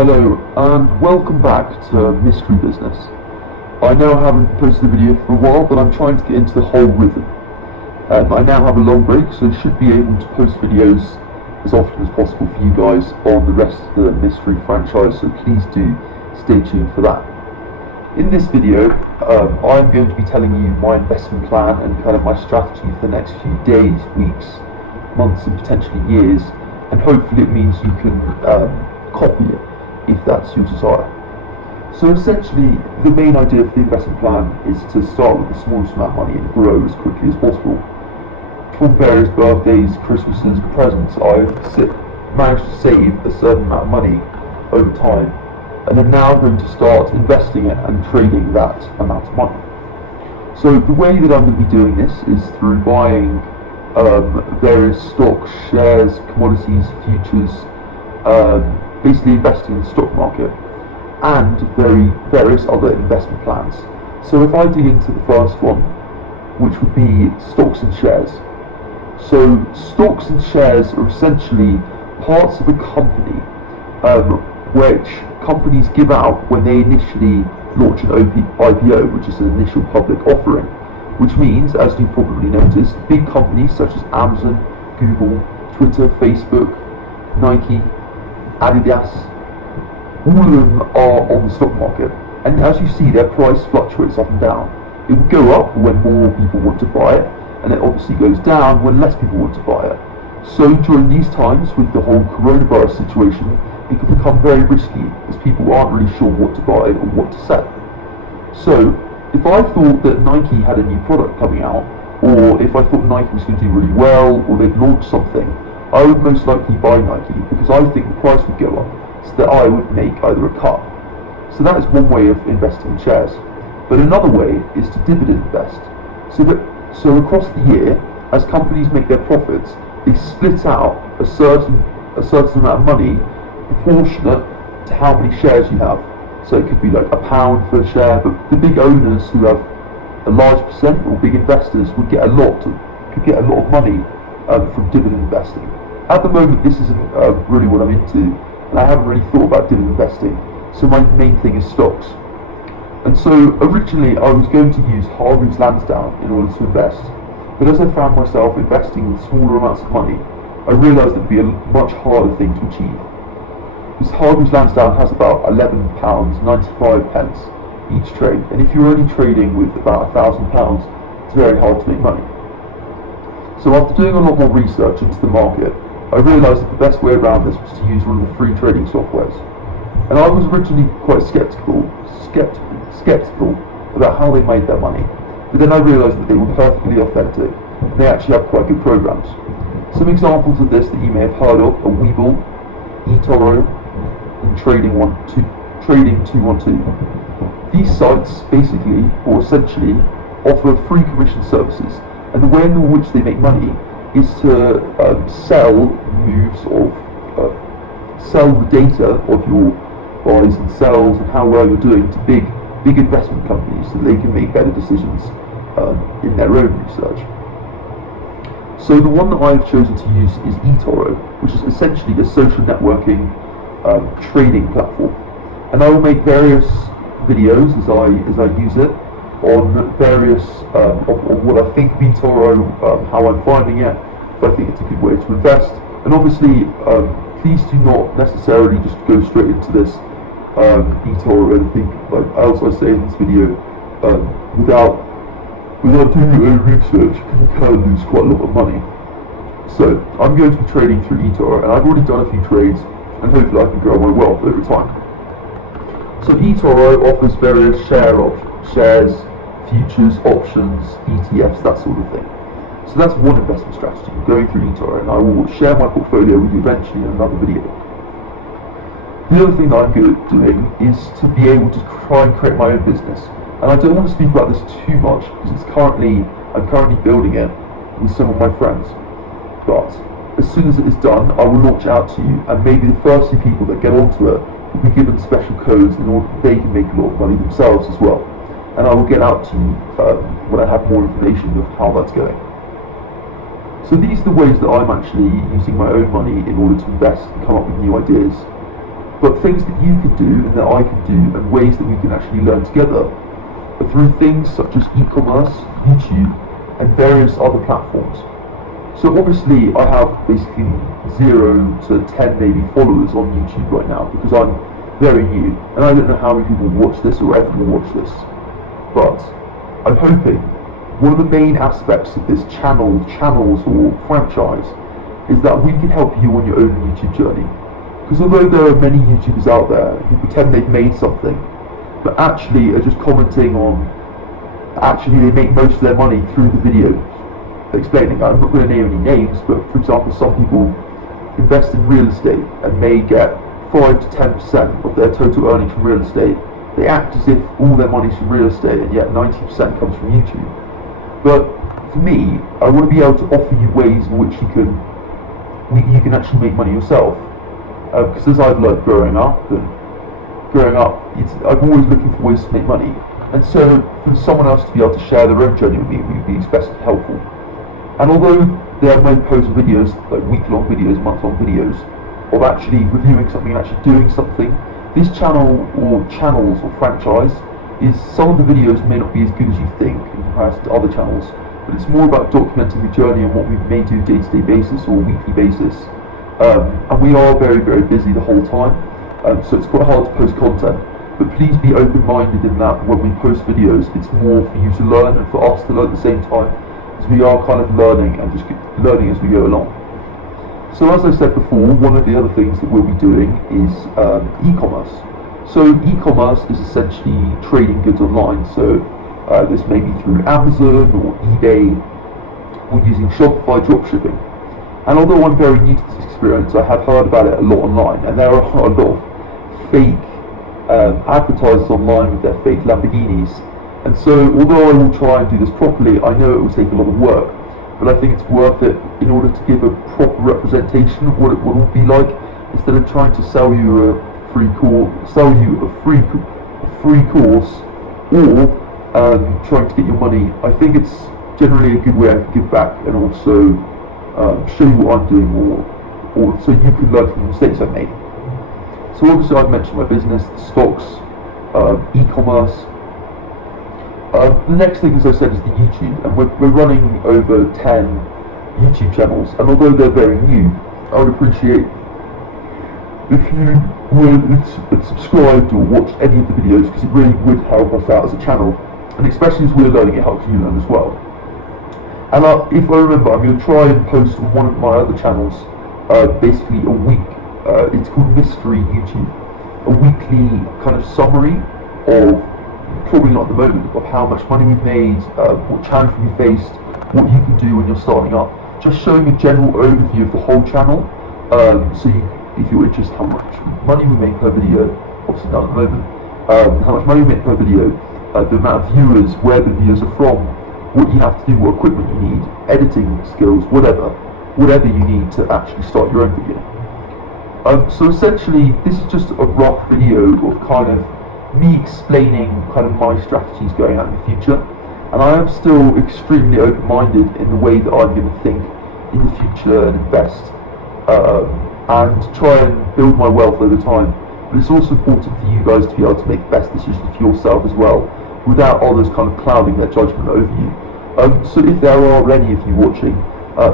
Hello and welcome back to Mystery Business. I know I haven't posted a video for a while, but I'm trying to get into the whole rhythm. I now have a long break, so I should be able to post videos as often as possible for you guys on the rest of the Mystery franchise, so please do stay tuned for that. In this video, I'm going to be telling you my investment plan and kind of my strategy for the next few days, weeks, months and potentially years, and hopefully it means you can copy it if that's your desire. So essentially, the main idea of the investment plan is to start with the smallest amount of money and grow as quickly as possible. From various birthdays, Christmases, presents, I've managed to save a certain amount of money over time, and I'm now going to start investing it and trading that amount of money. So the way that I'm going to be doing this is through buying various stocks, shares, commodities, futures, basically investing in the stock market, and various other investment plans. So if I dig into the first one, which would be stocks and shares. So stocks and shares are essentially parts of a company which companies give out when they initially launch an IPO, which is an initial public offering, which means, as you've probably noticed, big companies such as Amazon, Google, Twitter, Facebook, Nike, Adidas, all of them are on the stock market, and as you see, their price fluctuates up and down. It will go up when more people want to buy it, and it obviously goes down when less people want to buy it. So during these times, with the whole coronavirus situation, it can become very risky, as people aren't really sure what to buy or what to sell. So if I thought that Nike had a new product coming out, or if I thought Nike was going to do really well, or they'd launch something, I would most likely buy Nike because I think the price would go up, so that I would make either a cut. So that is one way of investing in shares. But another way is to dividend invest. So across the year, as companies make their profits, they split out a certain amount of money proportionate to how many shares you have. So it could be like £1 for a share, but the big owners who have a large percent, or big investors, could get a lot of money from dividend investing. At the moment, this isn't really what I'm into, and I haven't really thought about dividend investing, so my main thing is stocks. And so originally I was going to use Hargreaves Lansdown in order to invest, but as I found myself investing with smaller amounts of money, I realised it would be a much harder thing to achieve. Because Hargreaves Lansdown has about £11.95 each trade, and if you're only trading with about £1,000, it's very hard to make money. So after doing a lot more research into the market, I realised that the best way around this was to use one of the free trading softwares. And I was originally quite skeptical about how they made their money, but then I realised that they were perfectly authentic, and they actually have quite good programs. Some examples of this that you may have heard of are Webull, eToro, and Trading 212. These sites basically, or essentially, offer free commission services, and the way in which they make money is to sell the data of your buys and sells and how well you're doing to big investment companies so that they can make better decisions in their own research. So the one that I've chosen to use is eToro, which is essentially a social networking trading platform, and I will make various videos as I use it on various on what I think of eToro, how I'm finding it, if I think it's a good way to invest, and obviously please do not necessarily just go straight into this eToro and think, like as I say in this video, without doing your own research, you can lose quite a lot of money. So I'm going to be trading through eToro, and I've already done a few trades, and hopefully I can grow my wealth over time. So eToro offers various shares, futures, options, ETFs, that sort of thing. So that's one investment strategy, going through eToro, and I will share my portfolio with you eventually in another video. The other thing that I'm good at doing is to be able to try and create my own business. And I don't want to speak about this too much because I'm currently building it with some of my friends. But as soon as it is done, I will launch it out to you, and maybe the first few people that get onto it will be given special codes in order that they can make a lot of money themselves as well. And I will get out to you when I have more information of how that's going. So these are the ways that I'm actually using my own money in order to invest and come up with new ideas. But things that you can do and that I can do and ways that we can actually learn together are through things such as e-commerce, YouTube, and various other platforms. So obviously I have basically 0 to 10 maybe followers on YouTube right now because I'm very new and I don't know how many people watch this or ever will watch this. But I'm hoping one of the main aspects of this channels or franchise is that we can help you on your own YouTube journey. Because although there are many YouTubers out there who pretend they've made something, but actually are just commenting on, actually they make most of their money through the video explaining. I'm not going to name any names, but for example, some people invest in real estate and may get 5 to 10% of their total earnings from real estate. They act as if all their money's from real estate and yet 90% comes from YouTube. But for me, I want to be able to offer you ways in which you can actually make money yourself. Because as I've learned growing up, I'm always looking for ways to make money. And so for someone else to be able to share their own journey with me would be especially helpful. And although there may post videos, like week-long videos, month-long videos, of actually reviewing something and actually doing something, this channel or channels or franchise some of the videos may not be as good as you think in comparison to other channels, but it's more about documenting the journey and what we may do day-to-day basis or weekly basis. And we are very, very busy the whole time, so it's quite hard to post content. But please be open-minded in that when we post videos, it's more for you to learn and for us to learn at the same time, as we are kind of learning and just learning as we go along. So as I said before, one of the other things that we'll be doing is e-commerce. So e-commerce is essentially trading goods online. So this may be through Amazon or eBay or using Shopify dropshipping. And although I'm very new to this experience, I have heard about it a lot online, and there are a lot of fake advertisers online with their fake Lamborghinis. And so although I will try and do this properly, I know it will take a lot of work, but I think it's worth it in order to give a proper representation of what it will be like, instead of trying to sell you a free course, or trying to get your money. I think it's generally a good way to give back and also show you what I'm doing, or so you can learn from the mistakes I've made. So obviously I've mentioned my business, the stocks, e-commerce. The next thing, as I said, is the YouTube, and we're running over 10 YouTube channels, and although they're very new, I would appreciate if you would subscribed or watched any of the videos, because it really would help us out as a channel, and especially as we're learning, it helps you learn as well. And if I remember, I'm going to try and post on one of my other channels, basically a week. It's called Mystry YouTube, a weekly kind of summary of, probably not at the moment, of how much money we've made, what challenge we faced, what you can do when you're starting up, just showing a general overview of the whole channel. So if you're interested how much money we make per video, obviously not at the moment, how much money we make per video, the amount of viewers, where the viewers are from, what you have to do, what equipment you need, editing skills, whatever you need to actually start your own video. So essentially, this is just a rough video of kind of me explaining kind of my strategies going out in the future, and I am still extremely open-minded in the way that I'm going to think in the future and invest, and try and build my wealth over time. But it's also important for you guys to be able to make the best decisions for yourself as well, without others kind of clouding their judgment over you. So if there are any of you watching,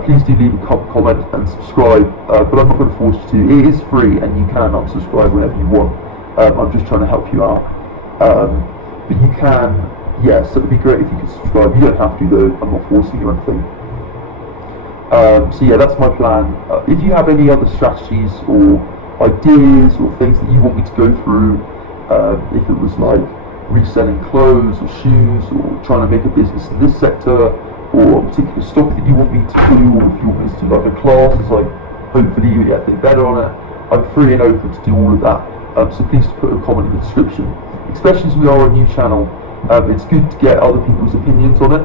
please do leave a comment and subscribe, but I'm not going to force you to. It is free and you can unsubscribe whenever you want. I'm just trying to help you out. But you can, yes, it would be great if you could subscribe. You don't have to though, I'm not forcing you or anything. So yeah, that's my plan. If you have any other strategies or ideas or things that you want me to go through, if it was like reselling clothes or shoes, or trying to make a business in this sector, or a particular stock that you want me to do, or if you want me to do like a class, it's like hopefully you get a bit better on it, I'm free and open to do all of that. So please put a comment in the description. Especially as we are a new channel, it's good to get other people's opinions on it,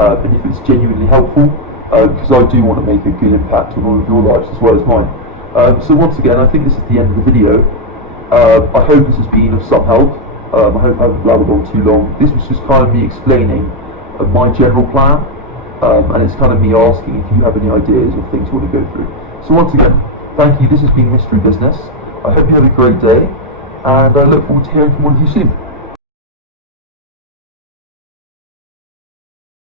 and if it's genuinely helpful, because I do want to make a good impact on all of your lives as well as mine. So once again, I think this is the end of the video. I hope this has been of some help. I hope I haven't blabbered on too long. This was just kind of me explaining my general plan, and it's kind of me asking if you have any ideas or things you want to go through. So once again, thank you. This has been Mystry Business. I hope you have a great day, and I look forward to hearing from all of you soon.